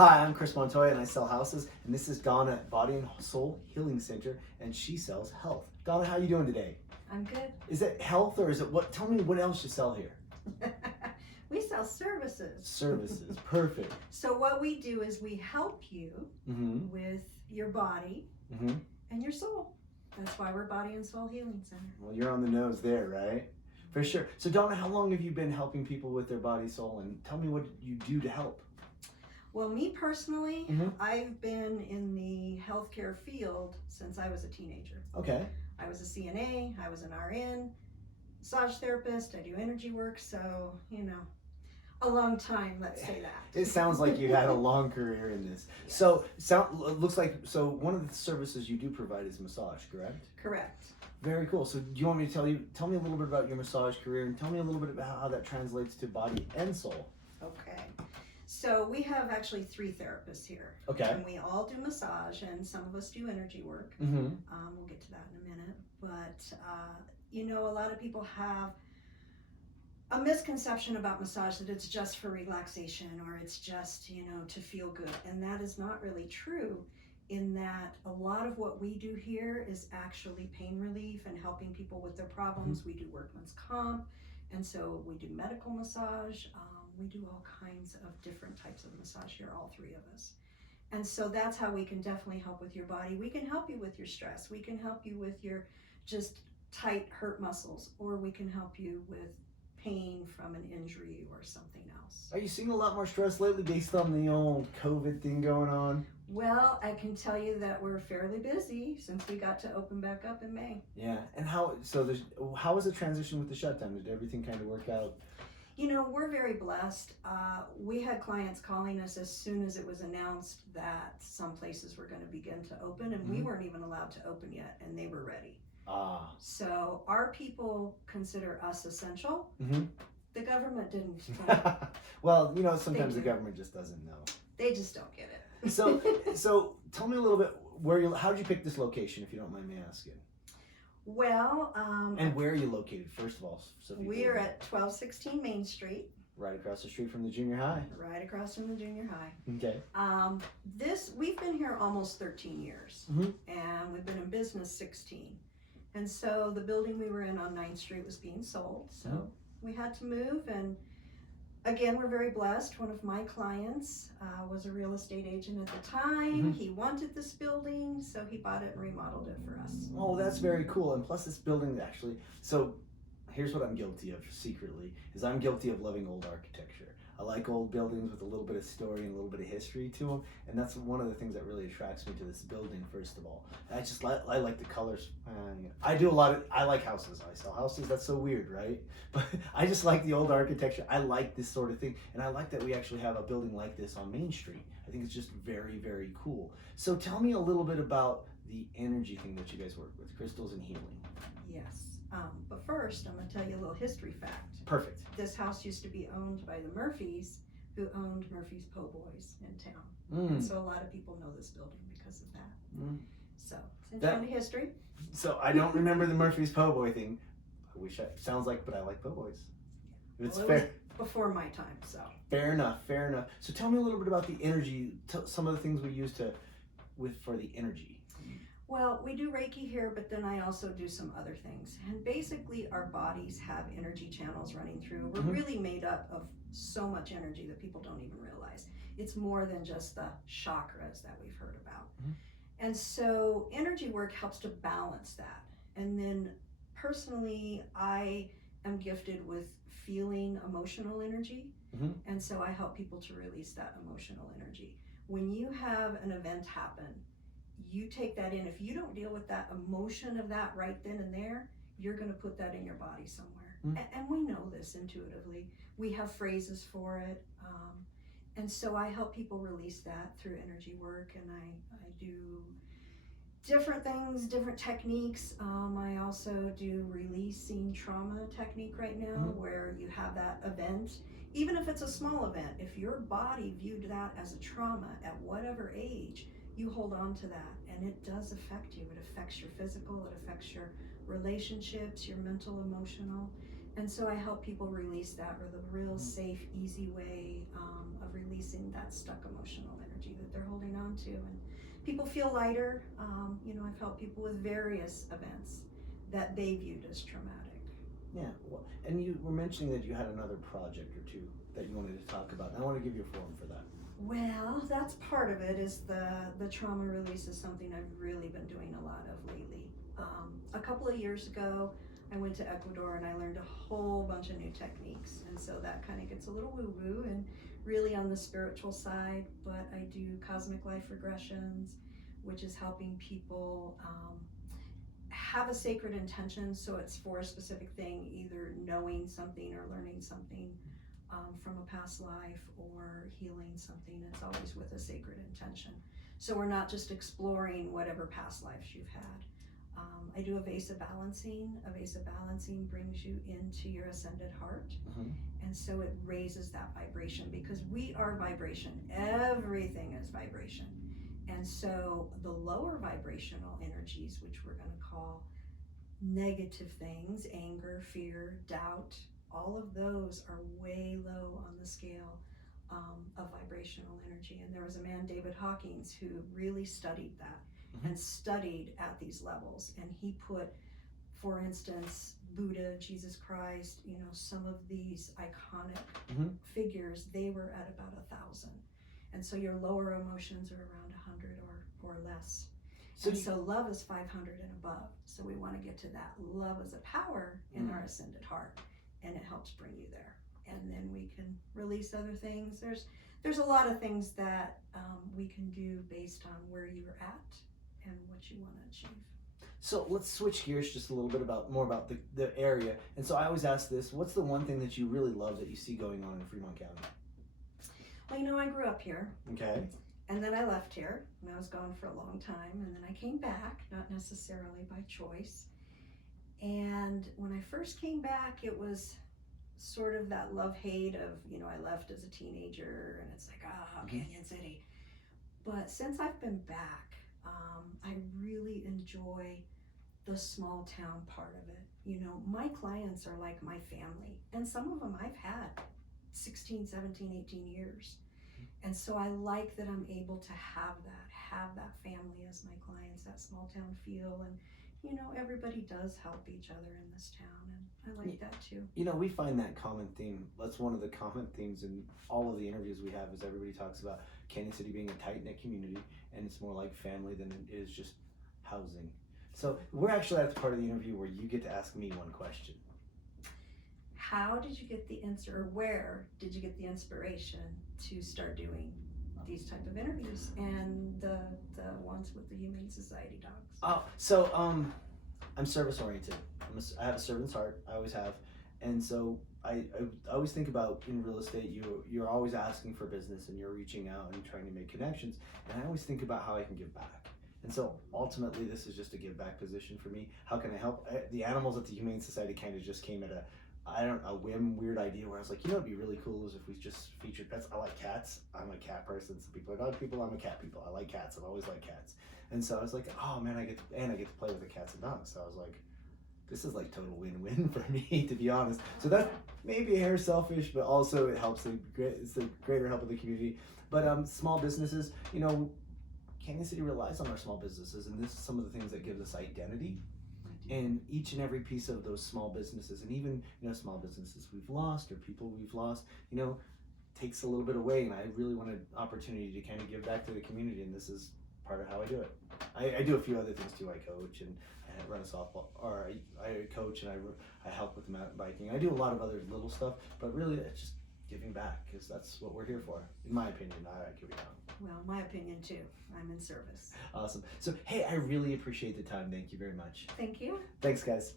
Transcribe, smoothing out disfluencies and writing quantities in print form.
Hi, I'm Chris Montoya and I sell houses, and this is Donna at Body and Soul Healing Center, and she sells health. Donna, how are you doing today? I'm good. Is it health or is it what? Tell me what else you sell here. We sell services. Services, perfect. So what we do is we help you with your body and your soul. That's why we're Body and Soul Healing Center. Well, you're on the nose there, right? For sure. So Donna, how long have you been helping people with their body, soul, and tell me what you do to help? Well, me personally, I've been in the healthcare field since I was a teenager. Okay. I was a CNA, I was an RN, massage therapist, I do energy work, so, you know, a long time, let's say that. It sounds like you had a long career in this. Yes. So, looks like, so one of the services you do provide is massage, correct? Correct. Very cool. So do you want me to tell me a little bit about your massage career and tell me a little bit about how that translates to body and soul? Okay. So we have actually 3 therapists here. Okay. And we all do massage, and some of us do energy work. We'll get to that in a minute. But, you know, a lot of people have a misconception about massage that it's just for relaxation or it's just, you know, to feel good. And that is not really true, in that a lot of what we do here is actually pain relief and helping people with their problems. We do workman's comp, and so we do medical massage. We do all kinds of different types of massage here, all 3 of us. And so that's how we can definitely help with your body. We can help you with your stress. We can help you with your just tight, hurt muscles, or we can help you with pain from an injury or something else. Are you seeing a lot more stress lately based on the old COVID thing going on? Well, I can tell you that we're fairly busy since we got to open back up in May. Yeah, and how was the transition with the shutdown? Did everything kind of work out? You know, we're very blessed. We had clients calling us as soon as it was announced that some places were going to begin to open, and we weren't even allowed to open yet, and they were ready. So our people consider us essential. The government didn't. Well, you know, sometimes the government just doesn't know. They just don't get it. So tell me a little bit how did you pick this location, if you don't mind me asking? Well, and where are you located, first of all? So we're at 1216 Main Street. Right across the street from the junior high. Right across from the junior high. Okay. We've been here almost 13 years, and we've been in business 16. And so the building we were in on 9th Street was being sold, so we had to move. And again, we're very blessed. One of my clients was a real estate agent at the time. He wanted this building, so he bought it and remodeled it for us. Oh, that's very cool. And plus this building actually, so here's what I'm guilty of secretly, is I'm guilty of loving old architecture. I like old buildings with a little bit of story and a little bit of history to them, and that's one of the things that really attracts me to this building, first of all. I like the colors. I like houses. I sell houses. That's so weird, right? But I just like the old architecture. I like this sort of thing, and I like that we actually have a building like this on Main Street. I think it's just very, very cool. So tell me a little bit about the energy thing that you guys work with, crystals and healing. Yes. But first, I'm going to tell you a little history fact. Perfect. This house used to be owned by the Murphys, who owned Murphy's Po' Boys in town. And so a lot of people know this building because of that. So, it's kind of history. So I don't remember the Murphy's Po' Boy thing. Sounds like, but I like Po' Boys. It's well, fair. It was before my time, so. Fair enough. So tell me a little bit about the energy, some of the things we use for the energy. Well, we do Reiki here, but then I also do some other things. And basically, our bodies have energy channels running through. We're really made up of so much energy that people don't even realize. It's more than just the chakras that we've heard about. And so energy work helps to balance that. And then personally, I am gifted with feeling emotional energy. And so I help people to release that emotional energy. When you have an event happen, you take that in. If you don't deal with that emotion of that right then and there, you're going to put that in your body somewhere. And we know this intuitively. We have phrases for it. And so I help people release that through energy work, and I do different things, different techniques. I also do releasing trauma technique right now, where you have that event. Even if it's a small event, if your body viewed that as a trauma at whatever age, you hold on to that, and it does affect you. It affects your physical, it affects your relationships, your mental, emotional. And so I help people release that with a real safe, easy way of releasing that stuck emotional energy. that they're holding on to. And people feel lighter. I've helped people with various events that they viewed as traumatic. Yeah, well, and you were mentioning that you had another project or two that you wanted to talk about, and I want to give you a forum for that. Well, that's part of it. Is the trauma release is something I've really been doing a lot of lately. A couple of years ago, I went to Ecuador and I learned a whole bunch of new techniques, and so that kind of gets a little woo-woo and really on the spiritual side. But I do cosmic life regressions, which is helping people have a sacred intention, so it's for a specific thing, either knowing something or learning something from a past life or healing something. It's always with a sacred intention. So we're not just exploring whatever past lives you've had. I do a vasa balancing. A vasa balancing brings you into your ascended heart. And so it raises that vibration, because we are vibration. Everything is vibration. And so the lower vibrational energies, which we're going to call negative things, anger, fear, doubt, all of those are way low on the scale of vibrational energy. And there was a man, David Hawkins, who really studied that and studied at these levels. And he put, for instance, Buddha, Jesus Christ, some of these iconic figures, they were at about 1,000. And so your lower emotions are around 100 or less. So love is 500 and above. So we want to get to that. Love as a power in our ascended heart, and it helps bring you there. And then we can release other things. There's a lot of things that we can do based on where you're at and what you want to achieve. So let's switch gears just a little bit more about the area. And so I always ask this: what's the one thing that you really love that you see going on in Fremont County? Well, I grew up here. Okay. And then I left here, and I was gone for a long time, and then I came back, not necessarily by choice. And when I first came back, it was sort of that love-hate of, I left as a teenager, and it's like, Canyon City. But since I've been back, I really enjoy the small town part of it. My clients are like my family, and some of them I've had 16, 17, 18 years. And so I like that I'm able to have that family as my clients, that small town feel. And, everybody does help each other in this town. And I like that too. We find that common theme. That's one of the common themes in all of the interviews we have, is everybody talks about Canyon City being a tight-knit community, and it's more like family than it is just housing. So we're actually at the part of the interview where you get to ask me one question. How did you get the answer, or where did you get the inspiration to start doing these type of interviews and the ones with the Humane Society dogs? I'm service oriented. I have a servant's heart. I always have, and so I always think about, in real estate, you're always asking for business and you're reaching out and trying to make connections. And I always think about how I can give back. And so ultimately, this is just a give back position for me. How can I help? The animals at the Humane Society kind of just came at a weird idea where I was like, it'd be really cool is if we just featured pets. I like cats. I'm a cat person. Some people are dog people. I'm a cat people. I like cats. I've always liked cats. And so I was like, oh man, I get to play with the cats and dogs. So I was like, this is like total win-win for me, to be honest. So that may be a hair selfish, but also it helps. It's the greater help of the community. But small businesses, Canyon City relies on our small businesses, and this is some of the things that give us identity. And each and every piece of those small businesses, and even small businesses we've lost or people we've lost, takes a little bit away. And I really want an opportunity to kind of give back to the community, and this is part of how I do it. I do a few other things too. I coach and I run a softball, or I coach and I help with mountain biking. I do a lot of other little stuff, but really it's just giving back, because that's what we're here for, in my opinion. I could be wrong. Well, my opinion too. I'm in service. Awesome. So, hey, I really appreciate the time. Thank you very much. Thank you. Thanks, guys.